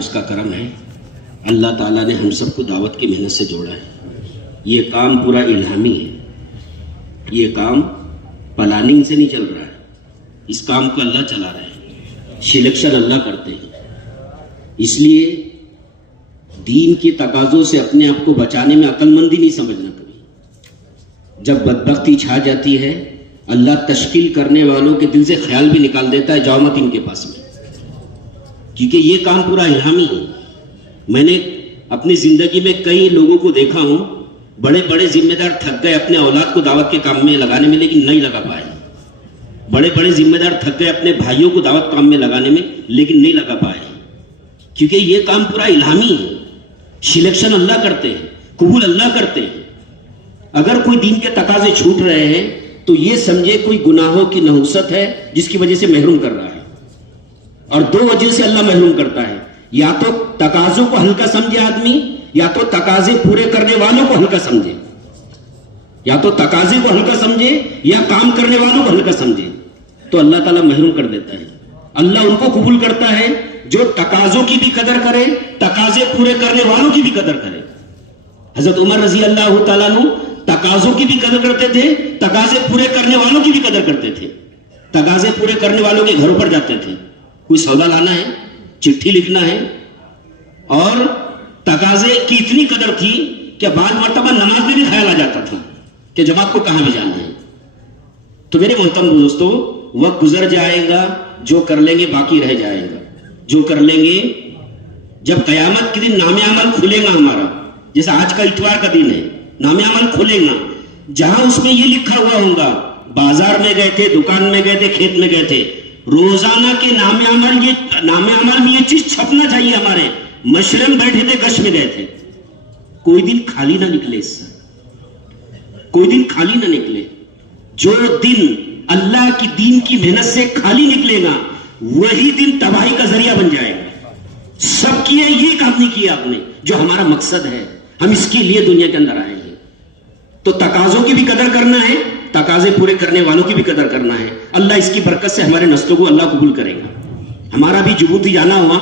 اس کا کرم ہے، اللہ تعالیٰ نے ہم سب کو دعوت کی محنت سے جوڑا ہے۔ یہ کام پورا الہامی ہے، یہ کام پلاننگ سے نہیں چل رہا ہے، اس کام کو اللہ چلا رہا ہے، سلیکشن اللہ کرتے ہیں۔ اس لیے دین کی تقاضوں سے اپنے آپ کو بچانے میں عقل مندی نہیں سمجھنا کبھی۔ جب بدبختی چھا جاتی ہے اللہ تشکیل کرنے والوں کے دل سے خیال بھی نکال دیتا ہے، جاؤ مت ان کے پاس میں، کیونکہ یہ کام پورا الہامی ہے۔ میں نے اپنی زندگی میں کئی لوگوں کو دیکھا ہوں، بڑے بڑے ذمہ دار تھک گئے اپنے اولاد کو دعوت کے کام میں لگانے میں، لیکن نہیں لگا پائے۔ بڑے بڑے ذمہ دار تھک گئے اپنے بھائیوں کو دعوت کام میں لگانے میں، لیکن نہیں لگا پائے، کیونکہ یہ کام پورا الہامی ہے، سلیکشن اللہ کرتے ہیں، قبول اللہ کرتے ہیں۔ اگر کوئی دین کے تقاضے چھوٹ رہے ہیں تو یہ سمجھے کوئی گناہوں کی نحوست ہے جس کی وجہ سے محروم کر رہا ہے، اور دو وجہ سے اللہ محروم کرتا ہے، یا تو تقاضوں کو ہلکا سمجھے آدمی، یا تو تقاضے پورے کرنے والوں کو ہلکا سمجھے، یا تو تقاضے کو ہلکا سمجھے یا کام کرنے والوں کو ہلکا سمجھے، تو اللہ تعالیٰ محروم کر دیتا ہے۔ اللہ ان کو قبول کرتا ہے جو تقاضوں کی بھی قدر کرے، تقاضے پورے کرنے والوں کی بھی قدر کرے۔ حضرت عمر رضی اللہ تعالیٰ عنہ تقاضوں کی بھی قدر کرتے تھے، تقاضے پورے کرنے والوں کی بھی قدر کرتے تھے۔ تقاضے پورے کرنے والوں کے گھروں پر جاتے تھے، کوئی سودا لانا ہے، چٹھی لکھنا ہے، اور تقاضے کی اتنی قدر تھی کہ بعض مرتبہ نماز میں بھی خیال آ جاتا تھا کہ جماعت کو کہاں بھی جانا ہے۔ تو میرے محترم دوستو، وقت گزر جائے گا، جو کر لیں گے باقی رہ جائے گا، جو کر لیں گے جب قیامت کے دن نام عمل کھلے گا ہمارا، جیسا آج کا اتوار کا دن ہے، نام عمل کھلے گا، جہاں اس میں یہ لکھا ہوا ہوگا، بازار میں گئے تھے، دکان میں گئے تھے، کھیت میں گئے تھے، روزانہ کے نام عمل میں یہ چیز چھپنا چاہیے ہمارے، مشرم بیٹھے تھے، گش میں گئے تھے، کوئی دن خالی نہ نکلے، اس سے کوئی دن خالی نہ نکلے۔ جو دن اللہ کی دین کی محنت سے خالی نکلے گا وہی دن تباہی کا ذریعہ بن جائے گا۔ سب کیے، یہ کام نہیں کیا آپ نے، جو ہمارا مقصد ہے، ہم اس کے لیے دنیا کے اندر آئے ہیں۔ تو تقاضوں کی بھی قدر کرنا ہے، تقاضے پورے کرنے والوں کی بھی قدر کرنا ہے۔ اللہ اس کی برکت سے ہمارے نسلوں کو اللہ قبول کرے گا۔ ہمارا بھی جبوتی جانا ہوا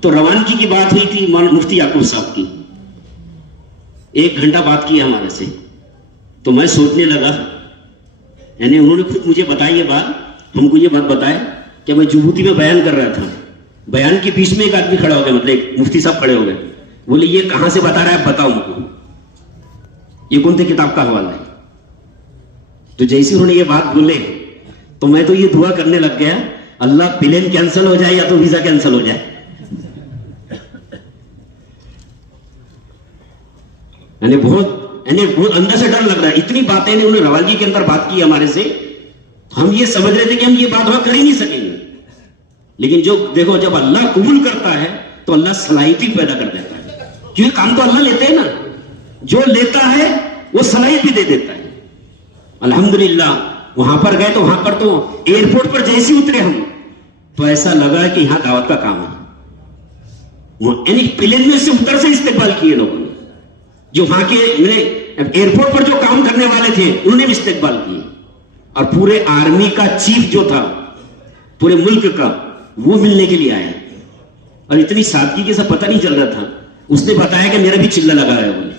تو روانگی کی بات ہوئی تھی مفتی یعقوب صاحب کی، 1 گھنٹہ بات کی ہمارے سے، تو میں سوچنے لگا، یعنی انہوں نے خود مجھے بتائی یہ بات، ہم کو یہ بات بتائے کہ میں جبوتی میں بیان کر رہا تھا، بیان کے بیچ میں ایک آدمی کھڑا ہو گیا، مطلب ایک مفتی صاحب کھڑے ہو گئے، بولے یہ کہاں سے بتا رہا ہے، آپ بتاؤ مجھ کو، یہ کون سی کتاب کا حوالہ ہے؟ تو جیسے انہوں نے یہ بات بولے تو میں تو یہ دعا کرنے لگ گیا، اللہ پلین کینسل ہو جائے یا تو ویزا کینسل ہو جائے۔ یعنی بہت اندر سے ڈر لگ رہا ہے، اتنی باتیں انہوں نے روانگی کے اندر بات کی ہمارے سے، ہم یہ سمجھ رہے تھے کہ ہم یہ بات وہاں کر ہی نہیں سکیں گے، لیکن جو دیکھو جب اللہ قبول کرتا ہے تو اللہ صلاحیت پیدا کر دیتا ہے، کیونکہ کام تو اللہ لیتے ہیں نا، جو لیتا ہے وہ صلاحیت بھی دے دیتا ہے۔ الحمدللہ وہاں پر گئے تو وہاں پر تو ایئرپورٹ پر جیسے اترے ہم تو ایسا لگا کہ یہاں دعوت کا کام ہے، یعنی پلین میں سے اتر سے استقبال کیے لوگوں نے، جو وہاں کے ایئرپورٹ پر جو کام کرنے والے تھے انہوں نے بھی استقبال کیے، اور پورے آرمی کا چیف جو تھا پورے ملک کا وہ ملنے کے لیے آیا، اور اتنی سادگی کے ساتھ پتہ نہیں چل رہا تھا، اس نے بتایا کہ میرا بھی چلہ لگا ہے بولے،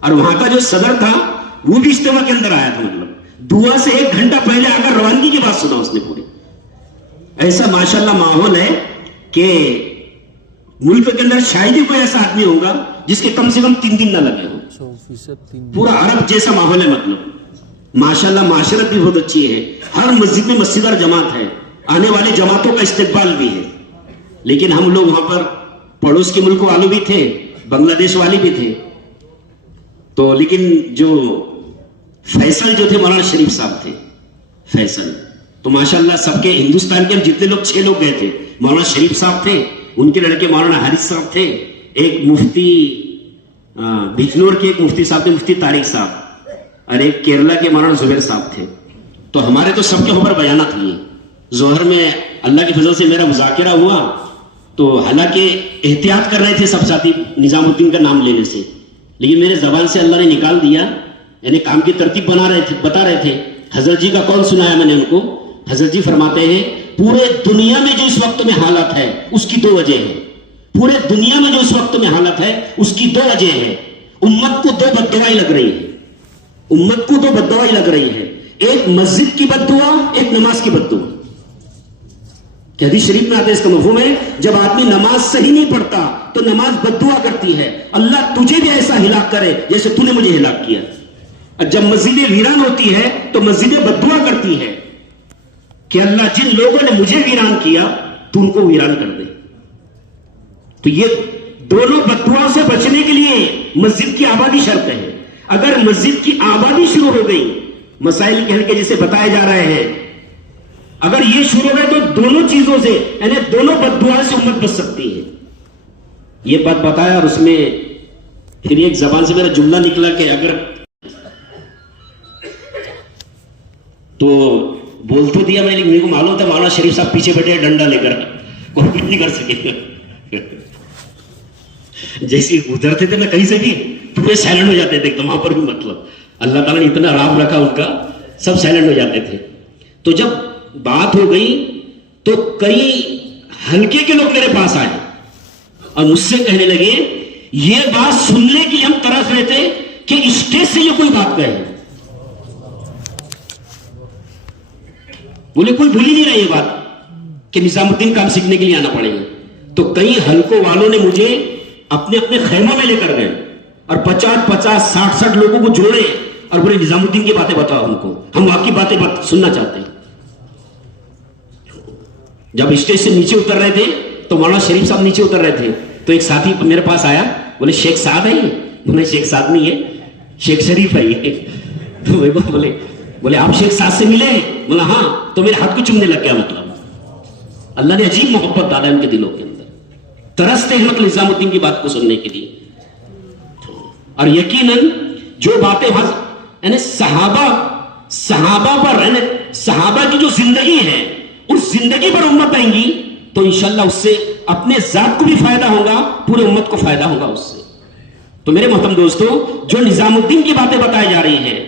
اور وہاں کا جو صدر تھا وہ بھی اجتماع کے اندر آیا تھا، مطلب دعا سے 1 گھنٹہ پہلے آ کر روانگی کی بات سنا اس نے پوری۔ ایسا ماشاءاللہ ماحول ہے کہ ملک کے اندر شاید ہی کوئی ایسا آدمی ہوگا جس کے کم سے کم 3 دن نہ لگے ہو، پورا عرب جیسا ماحول ہے، مطلب ماشاءاللہ معاشرت بھی بہت اچھی ہے، ہر مسجد میں مسجد اور جماعت ہے، آنے والی جماعتوں کا استقبال بھی ہے، لیکن ہم لوگ وہاں پر پڑوس کے ملک والے بھی تھے، بنگلہ دیش والے بھی تھے، تو لیکن جو فیصل جو تھے مولانا شریف صاحب تھے، فیصل تو ماشاءاللہ سب کے ہندوستان کے جتنے لوگ 6 لوگ گئے تھے، مولانا شریف صاحب تھے، ان کے لڑکے مولانا حارث صاحب تھے، ایک مفتی بجنور کے ایک مفتی صاحب تھے، مفتی طارق صاحب، اور ایک کیرلا کے مولانا زبیر صاحب تھے۔ تو ہمارے تو سب کے اوپر بیانات ہوئے، ظہر میں اللہ کی فضل سے میرا مذاکرہ ہوا، تو حالانکہ احتیاط کر رہے تھے سب ساتھی نظام الدین کا نام لینے سے، لیکن میرے زبان سے اللہ نے نکال دیا، یعنی کام کی ترتیب بتا رہے تھے۔ حضرت جی کا قول سنایا میں نے ان کو، حضرت جی فرماتے ہیں پورے دنیا میں جو اس وقت میں حالت ہے اس کی دو وجہ ہیں. پورے دنیا میں جو اس وقت میں حالت ہے اس کی دو وجہ ہیں. امت کو دو بددعائیں لگ رہی ہیں. امت کو دو بددعائیں لگ رہی ہیں. ایک مسجد کی بددعا, ایک نماز کی بددعا. کہ حدیث شریف میں آتا ہے اس کا مفہوم ہے, جب آدمی نماز صحیح نہیں پڑھتا تو نماز بددعا کرتی ہے, اللہ تجھے بھی ایسا ہلاک کرے جیسے تو نے مجھے ہلاک کیا. اور جب مسجدیں ویران ہوتی ہے تو مسجدیں بددعا کرتی ہے کہ اللہ جن لوگوں نے مجھے ویران کیا تو ان کو ویران کر دے. تو یہ دونوں بددعاؤں سے بچنے کے لیے مسجد کی آبادی شرط ہے. اگر مسجد کی آبادی شروع ہو گئی, مسائل کے حل کے جسے بتائے جا رہے ہیں, اگر یہ شروع ہو گئے تو دونوں چیزوں سے یعنی دونوں بددعا سے امت بچ سکتی ہے. یہ بات بتایا اور اس میں پھر ایک زبان سے میرا جملہ نکلا کہ اگر تو بول تو دیا میں, میرے کو معلوم تھا مولانا شریف صاحب پیچھے بیٹھے ڈنڈا لے کر, کوئی کچھ نہیں کر سکے. جیسے گزرتے تھے میں کہیں سے بھی پورے سائلنٹ ہو جاتے تھے, تو وہاں پر بھی مطلب اللہ تعالیٰ نے اتنا رام رکھا ان کا, سب سائلنٹ ہو جاتے تھے. تو جب بات ہو گئی تو کئی ہلکے کے لوگ میرے پاس آئے اور مجھ سے کہنے لگے یہ بات سننے کی ہم ترس رہے تھے کہ اسٹیج سے یہ کوئی بات کہے. بولے کوئی بھول ہی نہیں رہا یہ بات کہ نظام الدین کام سیکھنے کے لیے آنا پڑے گا. تو کئی حلقوں والوں نے مجھے اپنے اپنے خیموں میں لے کر گئے اور 50-50 60 لوگوں کو جوڑے اور بولے نظام الدین کی باتیں بتاؤ ہم کو, ہم واقعی باتیں سننا چاہتے ہیں. جب اسٹیج سے نیچے اتر رہے تھے تو مولانا شریف صاحب نیچے اتر رہے تھے, تو ایک ساتھی میرے پاس آیا, بولے شیخ سعد ہے یہ؟ بولے شیخ سعد نہیں ہے, شیخ شریف ہے یہ. تو میرے کو بولے آپ شیخ سعد سے ملے؟ بولا ہاں. تو میرے ہاتھ کو چومنے لگ گیا. مطلب اللہ نے عجیب محبت ڈالا ان کے دلوں کے اندر, ترستے ہیں مطلب نظام الدین کی بات کو سننے کے لیے. اور یقیناً جو باتیں یعنی صحابہ پر یعنی صحابہ کی جو زندگی ہے اس زندگی پر امت آئیں گی تو انشاءاللہ اس سے اپنے ذات کو بھی فائدہ ہوگا, پورے امت کو فائدہ ہوگا اس سے. تو میرے محترم دوستو, جو نظام الدین کی باتیں بتائی جا رہی ہیں,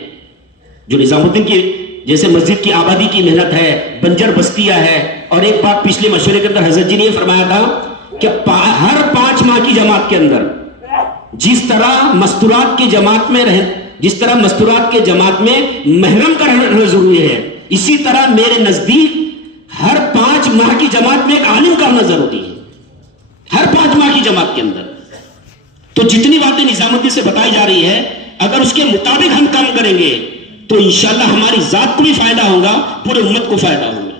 جو نظام الدین کی جیسے مسجد کی آبادی کی محنت ہے, بنجر بستیاں ہے, اور ایک بات پچھلے مشورے کے اندر حضرت جی نے یہ فرمایا تھا کہ ہر 5 ماہ کی جماعت کے اندر جس طرح مستورات کی جماعت میں مستورات کے جماعت میں محرم کا رہنا ضروری ہے, اسی طرح میرے نزدیک ہر 5 ماہ کی جماعت میں ایک عالم کا ہونا ضروری ہے. ہر 5 ماہ کی جماعت کے اندر تو جتنی باتیں نظام الدین سے بتائی جا رہی ہے اگر اس کے مطابق ہم کام کریں گے تو انشاءاللہ ہماری ذات کو بھی فائدہ ہوگا, پورے امت کو فائدہ ہوگا.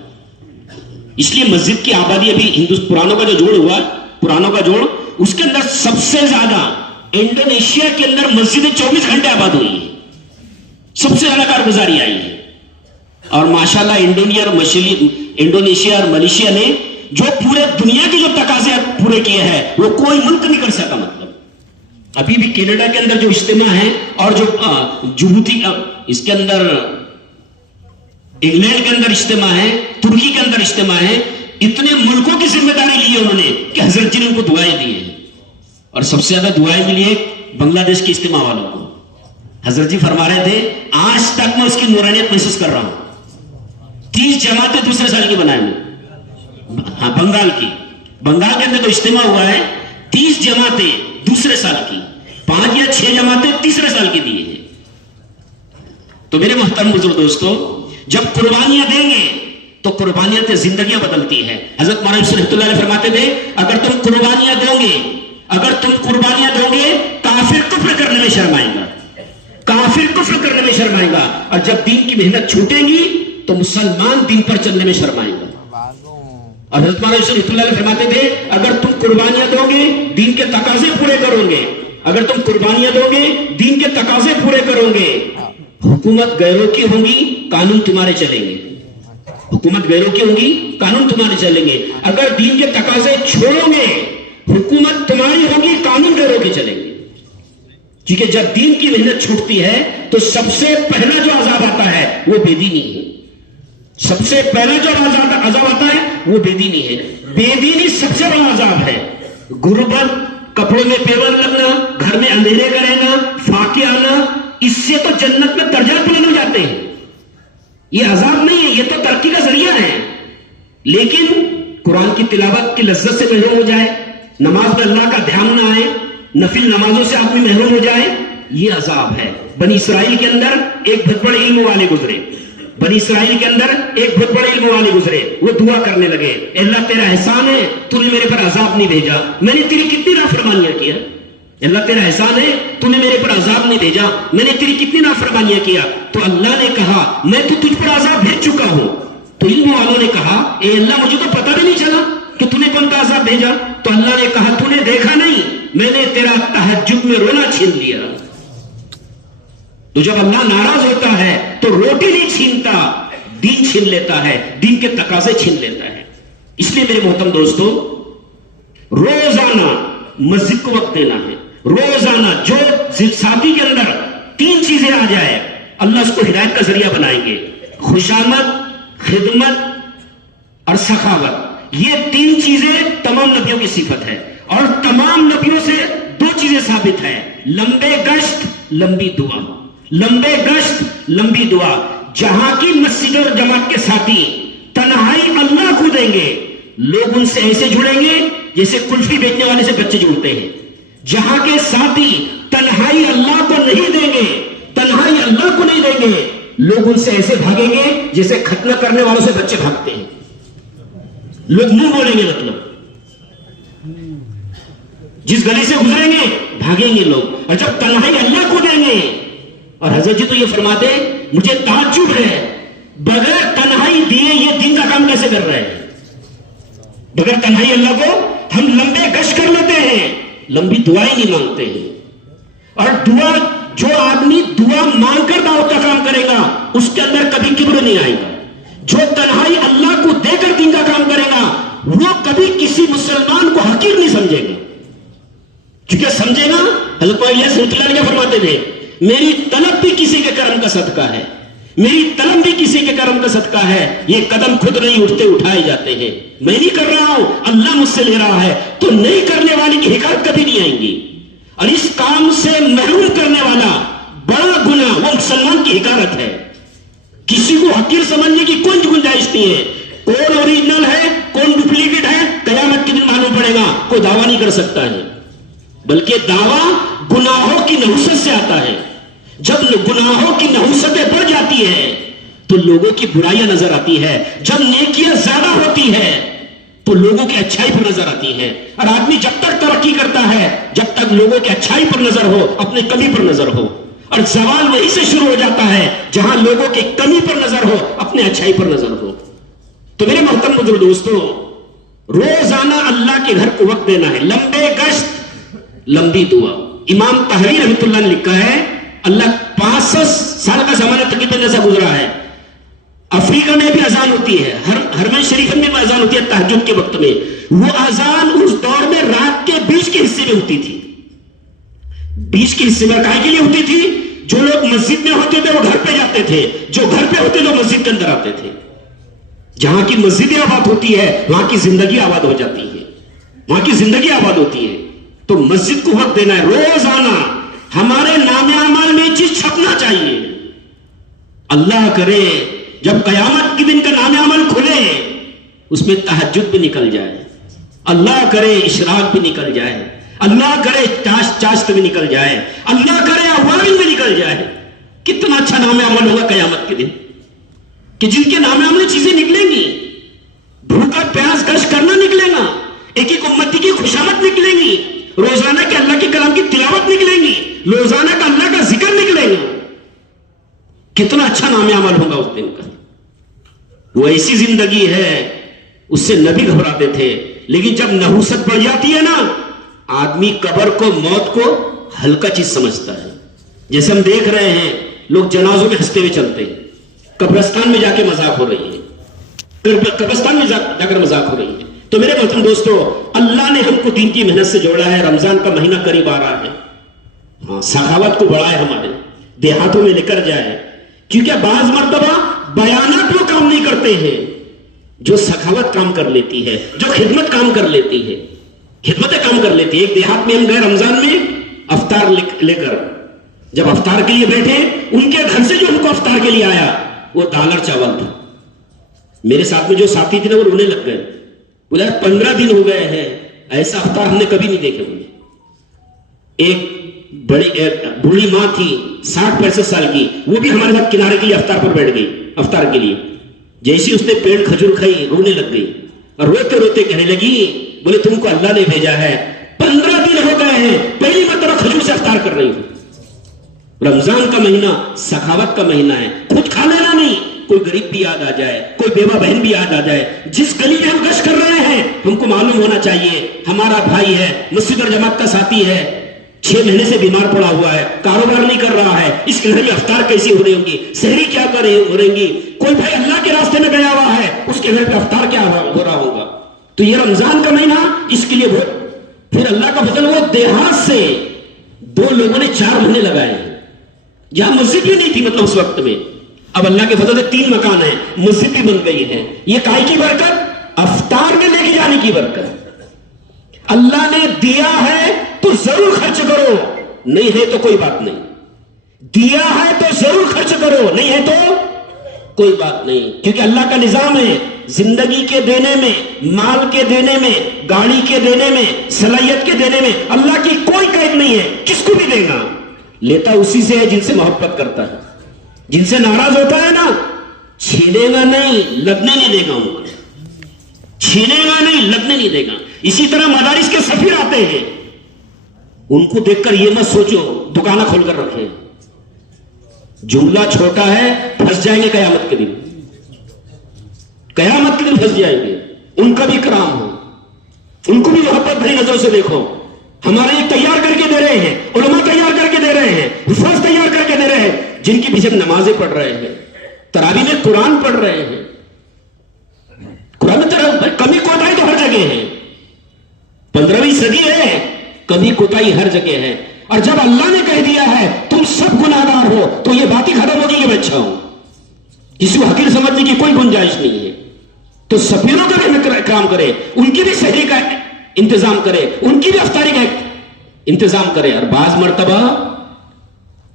اس لیے مسجد کی آبادی ابھی پرانوں کا جو جوڑ ہوا, پرانوں کا جوڑ, اس کے اندر سب سے زیادہ انڈونیشیا کے اندر مسجدیں 24 گھنٹے آباد ہوئی ہیں, سب سے زیادہ کارگزاری آئی ہے. اور ماشاءاللہ انڈونیشیا اور ملیشیا نے جو پورے دنیا کے جو تقاضے پورے کیے ہیں وہ کوئی ملک نہیں کر سکا. مطلب ابھی بھی کینیڈا کے اندر جو اجتماع ہے اور جو جبوتی اس کے اندر انگلینڈ کے اندر اجتماع ہے, ترکی کے اندر اجتماع ہے, اتنے ملکوں کی ذمہ داری لی ہے انہوں نے کہ حضرت جی نے ان کو دعائیں دی ہیں. اور سب سے زیادہ دعائیں ملی ہے بنگلہ دیش کے اجتماع والوں کو. حضرت جی فرما رہے تھے آج تک میں اس کی نورانیت محسوس کر رہا ہوں. 30 جماعتیں دوسرے سال کی بنائے میں, ہاں بنگال کے اندر تو اجتماع ہوا ہے, 30 جماعتیں دوسرے سال کی, 5 یا 6 جماعتیں تیسرے سال کی دی ہیں. تو میرے محترم بزرگ دوستو, جب قربانیاں دیں گے تو قربانیاں سے زندگیاں بدلتی ہیں. حضرت مولانا رحمۃ اللہ علیہ فرماتے تھے اگر تم قربانیاں دو گے کافر کفر کرنے میں شرمائے گا, اور جب دین کی محنت چھوٹے گی تو مسلمان دین پر چلنے میں شرمائے گا. اور حضرت مولانا رحمۃ اللہ علیہ فرماتے تھے اگر تم قربانیاں دو گے دین کے تقاضے پورے کرو گے, اگر تم قربانیاں دو گے دین کے تقاضے پورے کرو گے, حکومت غیروں کی ہوگی قانون تمہارے چلیں گے. حکومت غیروں کی ہوگی قانون تمہارے چلیں گے. اگر دین کے تقاضے چھوڑو گے حکومت تمہاری ہوگی قانون غیروں کے چلیں گے. کیونکہ جب دین کی محنت چھوٹتی ہے تو سب سے پہلا جو عذاب آتا ہے وہ بے دینی ہے. سب سے پہلا جو عذاب آتا ہے وہ بے دینی ہے. بے دینی سب سے بڑا عذاب ہے. غربت, کپڑوں میں پیور لگنا, گھر میں اندھیرے کا رہنا, فاقے آنا, اس سے تو جنت میں درجات بلند ہو جاتے ہیں. یہ عذاب نہیں ہے, یہ تو ترقی کا ذریعہ ہے. لیکن قرآن کی تلاوت کی لذت سے محروم ہو جائے، نماز میں اللہ کا دھیان نہ آئے، نفل نمازوں سے آدمی محروم ہو جائے، یہ عذاب ہے۔ بنی اسرائیل کے اندر ایک بہت بڑے علم والے گزرے، بنی اسرائیل کے اندر ایک بہت بڑے علم والے گزرے، وہ دعا کرنے لگے، اللہ تیرا احسان ہے تو نے میرے پر عذاب نہیں بھیجا، میں نے تیری کتنی نافرمانیاں کیا، اللہ تیرا احسان ہے تو نے میرے پر عذاب نہیں بھیجا، میں نے تیری کتنی نافرمانیاں کیا۔ تو اللہ نے کہا میں تو تجھ پر عذاب بھیج چکا ہوں۔ تو علم والوں نے کہا اے اللہ مجھے تو پتہ بھی نہیں چلا کہ تو نے کون کا عذاب بھیجا۔ تو اللہ نے کہا تو نے دیکھا نہیں، میں نے تیرا تہجد میں رونا چھین لیا۔ تو جب اللہ ناراض ہوتا ہے تو روٹی نہیں چھینتا، دین چھین لیتا ہے، دین کے تقاضے چھین لیتا ہے۔ اس لیے میرے محترم دوستو، روزانہ مسجد کو وقت دینا ہے۔ روزانہ جو ساتھی کے اندر 3 چیزیں آ جائے اللہ اس کو ہدایت کا ذریعہ بنائیں گے، خوشامد، خدمت اور سخاوت۔ یہ 3 چیزیں تمام نبیوں کی صفت ہے، اور تمام نبیوں سے 2 چیزیں ثابت ہے، لمبے گشت، لمبی دعا۔ لمبے گشت، لمبی دعا۔ جہاں کی مسجد اور جماعت کے ساتھی تنہائی اللہ کو دیں گے، لوگ ان سے ایسے جڑیں گے جیسے کلفی بیچنے والے سے بچے جڑتے ہیں۔ جہاں کے ساتھی تنہائی اللہ کو نہیں دیں گے، تنہائی اللہ کو نہیں دیں گے، لوگ ان سے ایسے بھاگیں گے جیسے ختنہ کرنے والوں سے بچے بھاگتے ہیں۔ لوگ منہ بولیں گے، مطلب جس گلی سے گزریں گے بھاگیں گے لوگ۔ اور جب تنہائی اللہ کو دیں گے، اور حضرت جی تو یہ فرماتے مجھے تعجب ہے بغیر تنہائی دیے یہ دین کا کام کیسے کر رہے ہیں۔ بغیر تنہائی اللہ کو ہم لمبے گشت کر لیتے ہیں، لمبی دعائیں نہیں مانگتے ہیں۔ اور دعا، جو آدمی دعا مانگ کر دعوت کا کام کرے گا اس کے اندر کبھی کبر نہیں آئے گا۔ جو تنہائی اللہ کو دے کر دین کا کام کرے گا وہ کبھی کسی مسلمان کو حقیر نہیں سمجھے گا، کیونکہ سمجھے گا حضرت الیاس رحمۃ اللہ علیہ فرماتے تھے میری طلب بھی کسی کے کرم کا صدقہ ہے، میری طلب بھی کسی کے کرم کا صدقہ ہے، یہ قدم خود نہیں اٹھتے اٹھائے جاتے ہیں، میں نہیں کر رہا ہوں اللہ مجھ سے لے رہا ہے، تو نہیں کرنے والی کی حکایت کبھی نہیں آئیں گی۔ اور اس کام سے محروم کرنے والا بڑا گناہ وہ مسلمان کی حکارت ہے۔ کسی کو حقیر سمجھنے کی کوئی گنجائش نہیں ہے۔ کون اوریجنل ہے کون ڈپلیکیٹ ہے قیامت کے دن معلوم پڑے گا، کوئی دعویٰ نہیں کر سکتا ہے، بلکہ دعویٰ گناہوں کی نحوست سے آتا ہے۔ جب گناہوں کی نحوستیں بڑھ جاتی ہے تو لوگوں کی برائیاں نظر آتی ہے، جب نیکیاں زیادہ ہوتی ہے تو لوگوں کی اچھائی پر نظر آتی ہے۔ اور آدمی جب تک ترقی کرتا ہے جب تک لوگوں کی اچھائی پر نظر ہو، اپنے کمی پر نظر ہو، اور زوال وہی سے شروع ہو جاتا ہے جہاں لوگوں کی کمی پر نظر ہو، اپنے اچھائی پر نظر ہو۔ تو میرے محترم بزرگ دوستو، روزانہ اللہ کے گھر کو وقت دینا ہے، لمبے گشت، لمبی دعا۔ امام طحاوی رحمۃ اللہ نے لکھا ہے اللہ 65 سال کا زمانہ تقریباً ایسا گزرا ہے، افریقہ میں بھی اذان ہوتی ہے، حرمین شریف میں بھی اذان ہوتی ہے تہجد کے وقت میں، وہ اذان اس دور میں رات کے بیچ کے حصے میں ہوتی تھی۔ بیچ کے حصے میں کائے کے لیے ہوتی تھی؟ جو لوگ مسجد میں ہوتے تھے وہ گھر پہ جاتے تھے، جو گھر پہ ہوتے تھے وہ مسجد کے اندر آتے تھے۔ جہاں کی مسجد آباد ہوتی ہے وہاں کی زندگی آباد ہو جاتی ہے، وہاں کی زندگی آباد ہوتی ہے۔ تو مسجد کو وقت دینا ہے، روزانہ ہمارے نام اعمال میں یہ چیز چھپنا چاہیے۔ اللہ کرے جب قیامت کے دن کا نام عمل کھلے اس میں تہجد بھی نکل جائے، اللہ کرے اشراق بھی نکل جائے، اللہ کرے چاشت بھی نکل جائے، اللہ کرے اوابین بھی نکل جائے، کتنا اچھا نام عمل ہوگا قیامت کے دن کہ جن کے نام عمل چیزیں نکلیں گی، بھوکا پیاس گشت کرنا نکلے گا، ایک ایک امتی کی خوشامد نکلیں گی، روزانہ کے اللہ کے کلام کی تلاوت نکلیں گی، روزانہ کا اللہ کا ذکر نکلے گا، کتنا اچھا نام عمل ہوگا اس دن کا۔ وہ ایسی زندگی ہے اس سے نبی گھبراتے تھے، لیکن جب نحوست بڑھ جاتی ہے نا آدمی قبر کو، موت کو ہلکا چیز سمجھتا ہے۔ جیسے ہم دیکھ رہے ہیں لوگ جنازوں میں ہنستے ہوئے چلتے ہیں، قبرستان میں جا کے مذاق ہو رہی ہے، قبرستان میں جا کر مذاق ہو رہی ہے۔ تو میرے محترم دوستو، اللہ نے ہم کو دین کی محنت سے جوڑا ہے، رمضان کا مہینہ قریب آ رہا ہے، ہاں سخاوت کو بڑھائے، ہمارے دیہاتوں میں لے کر جائے، کیونکہ بعض مرتبہ بیانات وہ کام نہیں کرتے ہیں جو سخاوت کام کر لیتی ہے، جو خدمت کام کر لیتی ہے، خدمتیں کام کر لیتی ہے۔ ایک دیہات میں ہم گئے رمضان میں افطار لے کر، جب افطار کے لیے بیٹھے ان کے گھر سے جو ہم کو افطار کے لیے آیا وہ دال اور چاول تھا، میرے ساتھ میں جو ساتھی تھے نا وہ رونے لگ گئے. بولا 15 دن ہو گئے ہیں, ایسا افطار ہم نے کبھی نہیں دیکھے. بولے ایک بوڑھی ماں تھی 60-65 سال کی, وہ بھی ہمارے ساتھ کنارے کے لیے افطار پر بیٹھ گئی. افطار کے لیے جیسی اس نے پیڑ کھجور کھائی رونے لگ گئی, اور روتے روتے کہنے لگی, بولے تم کو اللہ نے بھیجا ہے, 15 دن ہو گئے ہیں پہلی مرتبہ کھجور سے افطار کر رہی ہوں. رمضان کا مہینہ سخاوت کا مہینہ ہے, خود کھا لینا نہیں, کوئی غریب بھی یاد آ جائے, کوئی بیوہ بہن بھی یاد آ جائے. جس گلی میں ہم گشت کر رہے ہیں ہم کو معلوم ہونا چاہیے ہمارا بھائی ہے, مسجد اور جماعت کا ساتھی ہے, 6 مہینے سے بیمار پڑا ہوا ہے, کاروبار نہیں کر رہا ہے, اس کے گھر میں افطار کیسی ہو رہی ہوں گی, سحری کیا ہو رہیں گی. کوئی بھائی اللہ کے راستے میں گیا ہوا ہے, اس کے گھر پہ افطار کیا ہو رہا ہوگا. تو یہ رمضان کا مہینہ اس کے لیے پھر اللہ کا فضل, وہ دیہات سے 2 لوگوں نے 4 مہینے لگائے ہیں. یہاں مسجد بھی نہیں تھی مطلب اس وقت میں, اب اللہ کے فضل سے 3 مکان ہیں, مسجد بھی بن گئی ہے. یہ کائی کی برکت, افطار میں لے کے جانے کی برکت. اللہ نے دیا ہے تو ضرور خرچ کرو, نہیں ہے تو کوئی بات نہیں. دیا ہے تو ضرور خرچ کرو, نہیں ہے تو کوئی بات نہیں. کیونکہ اللہ کا نظام ہے, زندگی کے دینے میں, مال کے دینے میں, گاڑی کے دینے میں, صلاحیت کے دینے میں اللہ کی کوئی قید نہیں ہے. کس کو بھی دے گا, لیتا اسی سے ہے جن سے محبت کرتا ہے. جن سے ناراض ہوتا ہے نا, چھینے گا نہیں, لگنے نہیں دے گا. ان کو چھینے گا نہیں, لگنے نہیں دے گا. اسی طرح مدارس کے سفیر آتے ہیں, ان کو دیکھ کر یہ مت سوچو دکانیں کھول کر رکھے. جملہ چھوٹا ہے, پھنس جائیں گے قیامت کے دن, قیامت کے دن پھنس جائیں گے. ان کا بھی کرام ہو, ان کو بھی محبت بھری نظروں سے دیکھو. ہمارے یہ تیار کر کے دے رہے ہیں, علماء تیار کر کے دے رہے ہیں, حفاظ تیار کر کے دے رہے ہیں, جن کی پیچھے نمازیں پڑھ رہے ہیں, تراویح میں قرآن پڑھ رہے ہیں. قرآن میں کمی کوتاہی تو ہر جگہ ہے, 15ویں صدی ہے, کمی کوتاہی ہر جگہ ہے. اور جب اللہ نے کہہ دیا ہے تم سب گناہگار ہو, تو یہ بات ہی ختم ہوگی کہ میں اچھا ہوں. کسی کو حقیر سمجھنے کی کوئی گنجائش نہیں ہے. تو سفیروں کا بھی کام کرے, ان کی بھی سحری کا انتظام کرے, ان کی بھی افطاری کا انتظام کرے. اور بعض مرتبہ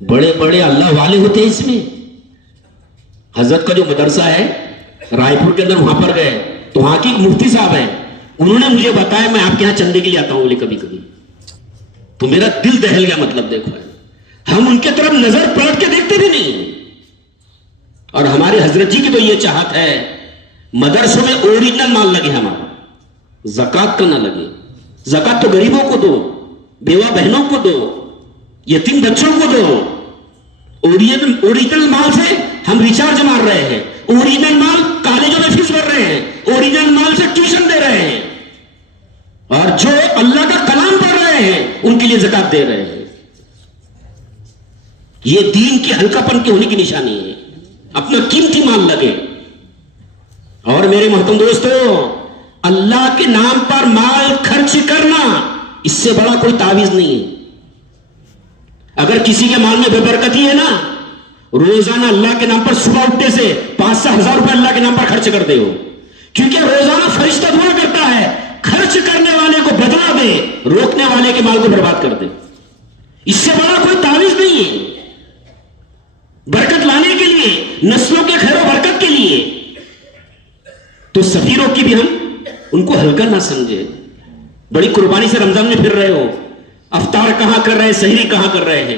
بڑے بڑے اللہ والے ہوتے ہیں اس میں. حضرت کا جو مدرسہ ہے رائے پور کے اندر, وہاں پر گئے تو وہاں کی مفتی صاحب ہیں, انہوں نے مجھے بتایا میں آپ کے یہاں چندے کے لیے آتا ہوں بولے کبھی کبھی. تو میرا دل دہل گیا. مطلب دیکھو, ہم ان کے طرف نظر پلٹ کے دیکھتے بھی نہیں. اور ہمارے حضرت جی کی تو یہ چاہت ہے مدرسوں میں اوریجنل مال لگے, ہمارا زکات کا نہ لگے. زکات تو غریبوں کو دو, بیوہ بہنوں کو دو, یتیم بچوں کو دو. اوریجنل مال سے ہم ریچارج مار رہے ہیں, اوریجنل مال کالجوں میں فیس بھر رہے ہیں, اوریجنل مال سے ٹیوشن دے رہے ہیں, اور جو اللہ کا کلام پڑھ رہے ہیں ان کے لیے زکات دے رہے ہیں. یہ دین کی ہلکا پن کی ہونے کی نشانی ہے. اپنا قیمتی مال لگے. اور میرے محترم دوستو, اللہ کے نام پر مال خرچ کرنا, اس سے بڑا کوئی تعویذ نہیں ہے. اگر کسی کے مال میں بے برکتی ہے نا, روزانہ اللہ کے نام پر صبح اٹھنے سے 500 ہزار روپے اللہ کے نام پر خرچ کر دے ہو. کیونکہ روزانہ فرشتہ دعا کرتا ہے, خرچ کرنے والے کو بدلا دے, روکنے والے کے مال کو برباد کر دے. اس سے بڑا کوئی تعویذ نہیں ہے. برکت لانے کے لیے, نسلوں کے خیر و برکت کے لیے. تو سفیروں کی بھی ہم ان کو ہلکا نہ سمجھے. بڑی قربانی سے رمضان میں پھر رہے ہو, افطار کہاں کر رہے ہیں, سحری کہاں کر رہے ہیں.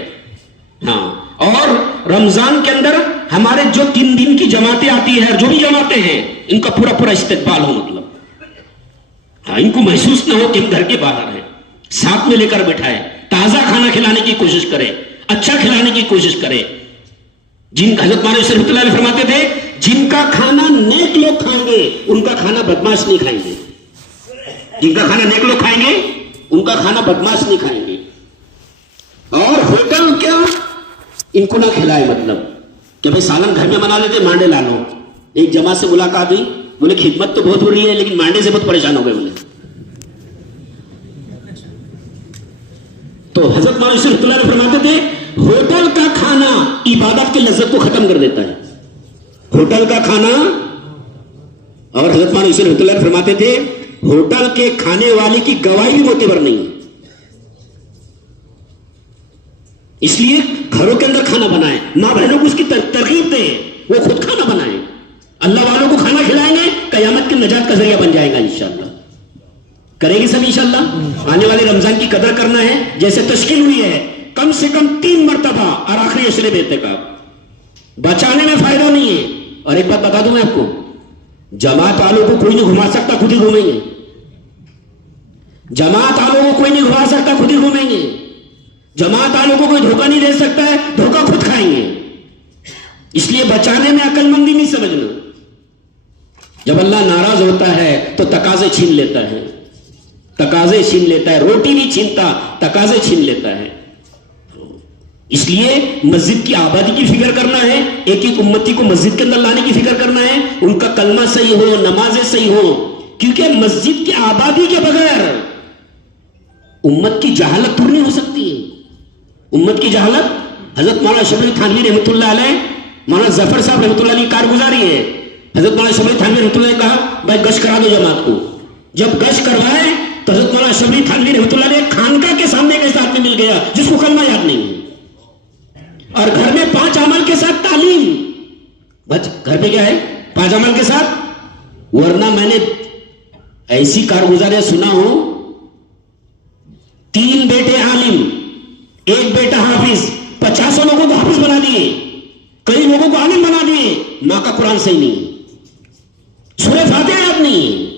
ہاں, اور رمضان کے اندر ہمارے جو 3 دن کی جماعتیں آتی ہیں, جو بھی جماعتیں ہیں, ان کا پورا پورا استقبال ہو. مطلب ہاں, ان کو محسوس نہ ہو کہ ہم گھر کے باہر ہیں. ساتھ میں لے کر بٹھائے, تازہ کھانا کھلانے کی کوشش کرے, اچھا کھلانے کی کوشش کرے. جن حضرت مولانا شریف اللہ علیہ فرماتے تھے, جن کا کھانا نیک لوگ کھائیں گے ان کا کھانا بدماش نہیں کھائیں گے. جن کا کھانا نیک لوگ کھائیں گے ان کا کھانا بدماش نہیں کھائیں گے. اور ہوٹل کیا ان کو نہ کھلائے. مطلب کہ بھائی سالن گھر میں بنا لیتے, مانڈے لا لو. ایک جماعت سے ملاقات ہوئی, بولے خدمت تو بہت ہو رہی ہے لیکن مانڈے سے بہت پریشان ہو گئے. بولے تو حضرت مولانا شریف اللہ علیہ فرماتے تھے, ہوٹل کا کھانا عبادت کی لذت کو ختم کر دیتا ہے. ہوٹل کا کھانا. اور حضرت مولانا شریف اللہ علیہ فرماتے تھے, ہوٹل کے کھانے والے کی گواہی بھی معتبر نہیں ہے. اس لیے گھروں کے اندر کھانا بنائیں, ماں بہنوں کو اس کی ترغیب دیں, وہ خود کھانا بنائیں. اللہ والوں کو کھانا کھلائیں گے, قیامت کی نجات کا ذریعہ بن جائے گا انشاءاللہ. کریں گے سب انشاءاللہ. آنے والے رمضان کی قدر کرنا ہے. جیسے تشکیل ہوئی ہے کم سے کم 3 مرتبہ اور آخری عشرے میں اعتکاف. بچانے میں فائدہ نہیں ہے. اور ایک بات بتا دوں میں آپ کو, جماعت والوں کو کوئی نہیں گھما سکتا, خود ہی گھومیں گے. جماعت والوں کو کوئی نہیں گھما سکتا, خود ہی گھومیں گے. جماعت والوں کو کوئی دھوکہ نہیں دے سکتا ہے, دھوکہ خود کھائیں گے. اس لیے بچانے میں عقل مندی نہیں سمجھنا. جب اللہ ناراض ہوتا ہے تو تقاضے چھین لیتا ہے, تقاضے چھین لیتا ہے. روٹی نہیں چھینتا, تقاضے چھین لیتا ہے. اس لیے مسجد کی آبادی کی فکر کرنا ہے, ایک ایک امتی کو مسجد کے اندر لانے کی فکر کرنا ہے, ان کا کلمہ صحیح ہو, نمازیں صحیح ہو. کیونکہ مسجد کی آبادی کے بغیر امت کی جہالت دور نہیں ہو سکتی ہے. امت کی جہالت, حضرت مولانا اشرف علی تھانوی رحمۃ اللہ علیہ, مولانا ظفر صاحب رحمۃ اللہ علیہ کی کارگزاری ہے. حضرت مولانا اشرف علی تھانوی رحمۃ اللہ نے کہا بھائی گشت کرا دو جماعت کو. جب گشت کروائے تو حضرت مولانا اشرف علی تھانوی رحمۃ اللہ علیہ خانقاہ کے سامنے کے ساتھ میں مل گیا جس کو کلمہ یاد نہیں ہے, اور گھر میں 5 عمل کے ساتھ تعلیم. بس گھر پہ کیا ہے 5 عمل کے ساتھ. ورنہ میں نے ایسی کارگزاریاں سنا ہوں, 3 بیٹے عالم, 1 بیٹا حافظ, 50 لوگوں کو حافظ بنا دیے, کئی لوگوں کو عالم بنا دیے. ماں کا قرآن صحیح نہیں, سورہ فاتحہ یاد نہیں.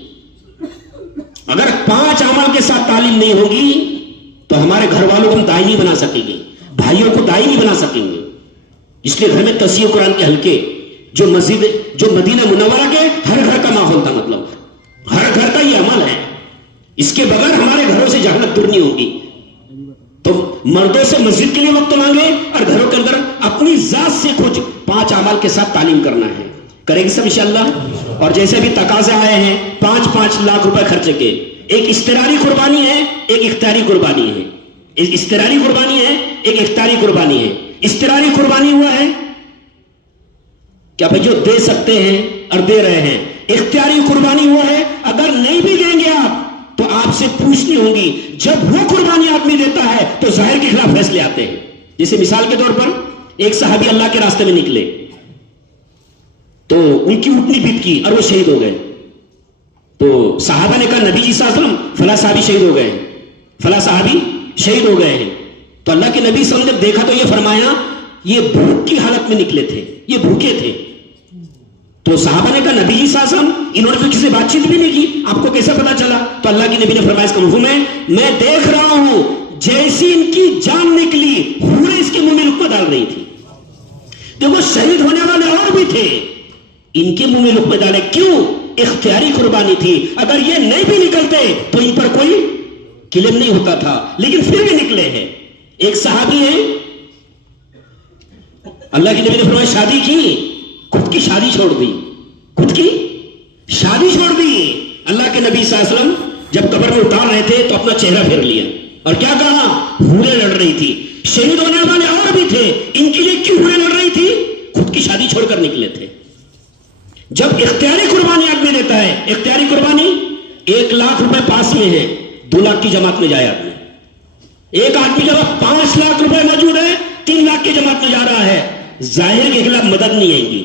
اگر 5 عمل کے ساتھ تعلیم نہیں ہوگی تو ہمارے گھر والوں کو ہم دائی نہیں بنا سکیں گے, بھائیوں کو دائی نہیں بنا سکیں گے. اس لیے گھر میں تفسیر قرآن کے حلقے, جو مسجد, جو مدینہ منورہ کے ہر گھر کا ماحول تھا, مطلب ہر گھر کا یہ عمل ہے. اس کے بغیر ہمارے گھروں سے جہالت دور نہیں ہوگی. تو مردوں سے مسجد کے لیے وقت مانگے اور گھروں کے اندر اپنی ذات سے کچھ 5 اعمال کے ساتھ تعلیم کرنا ہے. کریں گے سب انشاءاللہ. اور جیسے بھی تقاضے آئے ہیں 5-5 لاکھ روپے خرچ کے, ایک استراری قربانی ہے, ایک اختیاری قربانی ہے. استراری قربانی ہے, ایک اختیاری قربانی ہے. استراری قربانی ہوا ہے کیا بھائی جو دے سکتے ہیں اور دے رہے ہیں. اختیاری قربانی ہوا ہے اگر نہیں بھی دیں گے آپ تو آپ سے پوچھنی ہوگی. جب وہ قربانی آدمی دیتا ہے تو ظاہر کے خلاف فیصلے آتے ہیں. جیسے مثال کے طور پر ایک صحابی اللہ کے راستے میں نکلے تو ان کی اونٹنی بیت کی اور وہ شہید ہو گئے. تو صحابہ نے کہا نبی جی صلی اللہ علیہ وسلم فلاں صحابی شہید ہو گئے ہیں, فلاں صحابی شہید ہو گئے ہیں. تو اللہ کے نبی صلی اللہ علیہ وسلم نے دیکھا تو یہ فرمایا یہ بھوک کی حالت میں نکلے تھے, یہ بھوکے تھے. تو صحابہ نے کہا نبی جی صلی اللہ علیہ وسلم انہوں نے تو کسی سے بات چیت بھی نہیں کی, آپ کو کیسے پتا چلا؟ تو اللہ کے نبی نے فرمایا اس کا مفہوم ہے میں دیکھ رہا ہوں جیسی ان کی جان نکلی حوریں اس کے منہ میں لقمہ ڈال رہی تھی. دیکھو شہید ہونے والے اور بھی تھے, ان کے منہ میں لقمہ ڈالے کیوں؟ اختیاری قربانی تھی. اگر یہ نہیں بھی نکلتے تو ان پر کوئی کلیم نہیں ہوتا تھا, لیکن پھر بھی نکلے ہیں. ایک صحابی ہے, اللہ کے نبی نے فرمایا شادی کی, خود کی شادی چھوڑ دی, خود کی شادی چھوڑ دی. اللہ کے نبی صلی اللہ علیہ وسلم جب قبر میں اتار رہے تھے تو اپنا چہرہ پھیر لیا اور کیا کہا؟ حوریں لڑ رہی تھی. شہید ہونے والے اور بھی تھے, ان کے لیے کیوں حوریں لڑ رہی تھی؟ خود کی شادی چھوڑ کر نکلے تھے. جب اختیاری قربانی آدمی دیتا ہے, اختیاری قربانی 1 لاکھ روپے پاس میں ہے, 2 لاکھ کی جماعت میں جائے آدمی. ایک آدمی جب 5 لاکھ روپے موجود ہے 3 لاکھ کی جماعت میں جا رہا ہے, ظاہر کے خلاف مدد نہیں آئیں گی.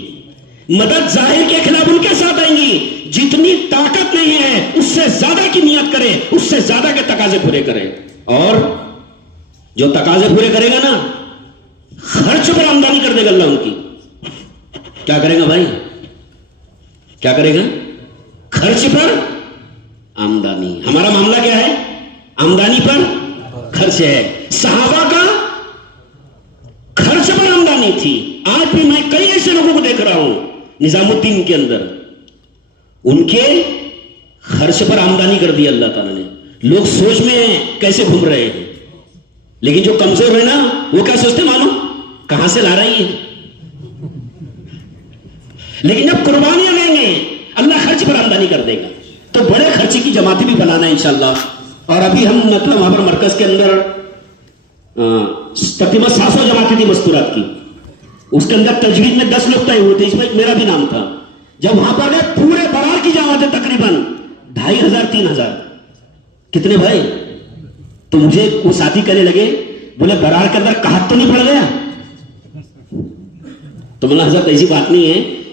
مدد ظاہر کے خلاف ان کے ساتھ آئیں گی جتنی طاقت نہیں ہے اس سے زیادہ کی نیت کرے, اس سے زیادہ کے تقاضے پورے کرے. اور جو تقاضے پورے کرے گا نا خرچ پر آمدنی کر دے گا اللہ ان کی. کیا کرے گا بھائی, کیا کرے گا؟ خرچ پر آمدنی. ہمارا معاملہ کیا ہے؟ آمدنی پر خرچ ہے. صحابہ کا خرچ پر آمدنی تھی. آج بھی میں کئی ایسے لوگوں کو دیکھ رہا ہوں نظام الدین کے اندر, ان کے خرچ پر آمدنی کر دی اللہ تعالیٰ نے. لوگ سوچ میں ہیں کیسے گھوم رہے ہیں, لیکن جو کمزور ہے نا وہ کیا سوچتے معلوم, کہاں سے لا رہی ہے. لیکن جب قربانیاں لیں گے اللہ خرچ پر آمدنی کر دے گا. تو بڑے خرچے کی جماعتیں بھی بنانا ہے انشاءاللہ. اور ابھی ہم مطلب وہاں پر مرکز کے اندر تقریباً 700 جماعتیں تھی مستورات کی. اس کے اندر تجوید میں 10 لوگ طے ہوئے تھے, اس میں میرا بھی نام تھا. جب وہاں پر گئے پورے برار کی جماعتیں تقریباً 2500-3000. کتنے بھائی؟ تو مجھے وہ ساتھی کہنے لگے بولے برار کے اندر کہت تو نہیں پڑ گیا؟ تو بولا حضرت ایسی بات نہیں ہے,